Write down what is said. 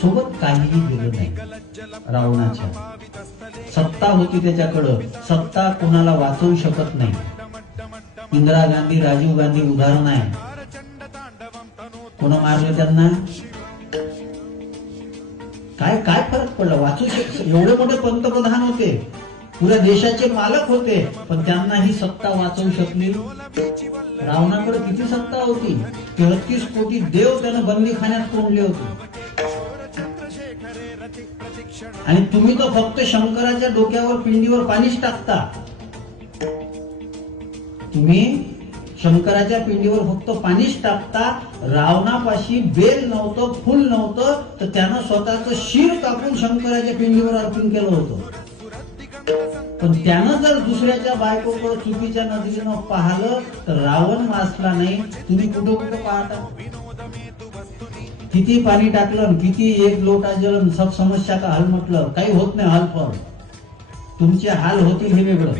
सोबत काहीही दिलं नाही. रावणाच्या सत्ता होती त्याच्याकडं, सत्ता कोणाला वाचवू शकत नाही. इंदिरा गांधी, राजीव गांधी उदाहरण आहे. कोण मारलं त्यांना? काय काय फरक पडला? वाचू एवढे मोठे पंतप्रधान होते, पुऱ्या देशाचे मालक होते, पण त्यांना ही सत्ता वाचवू शकली? रावणाकडे किती सत्ता होती? 33 कोटी देव त्यानं बंदीखान्यात कोंडले होते. आणि तुम्ही तो फक्त शंकराच्या डोक्यावर, पिंडीवर पाणीच टाकता. तुम्ही शंकराच्या पिंडीवर फक्त पाणीच टाकता. रावणापाशी बेल नव्हतं, फुल नव्हतं, तर त्यानं स्वतःचं शिर कापून शंकराच्या पिंडीवर अर्पण केलं होतं. पण त्यानं जर दुसऱ्याच्या बायकोकडे चुकीच्या नजरेनं पाहिलं तर रावण वाचला नाही. तुम्ही कुठं कुठं पाहता? किती पाणी टाकलं, किती एक लोटा जल, सब समस्या का हल म्हटलं, काही होत नाही हल. पण तुमचे हाल होतील हे वेगळं.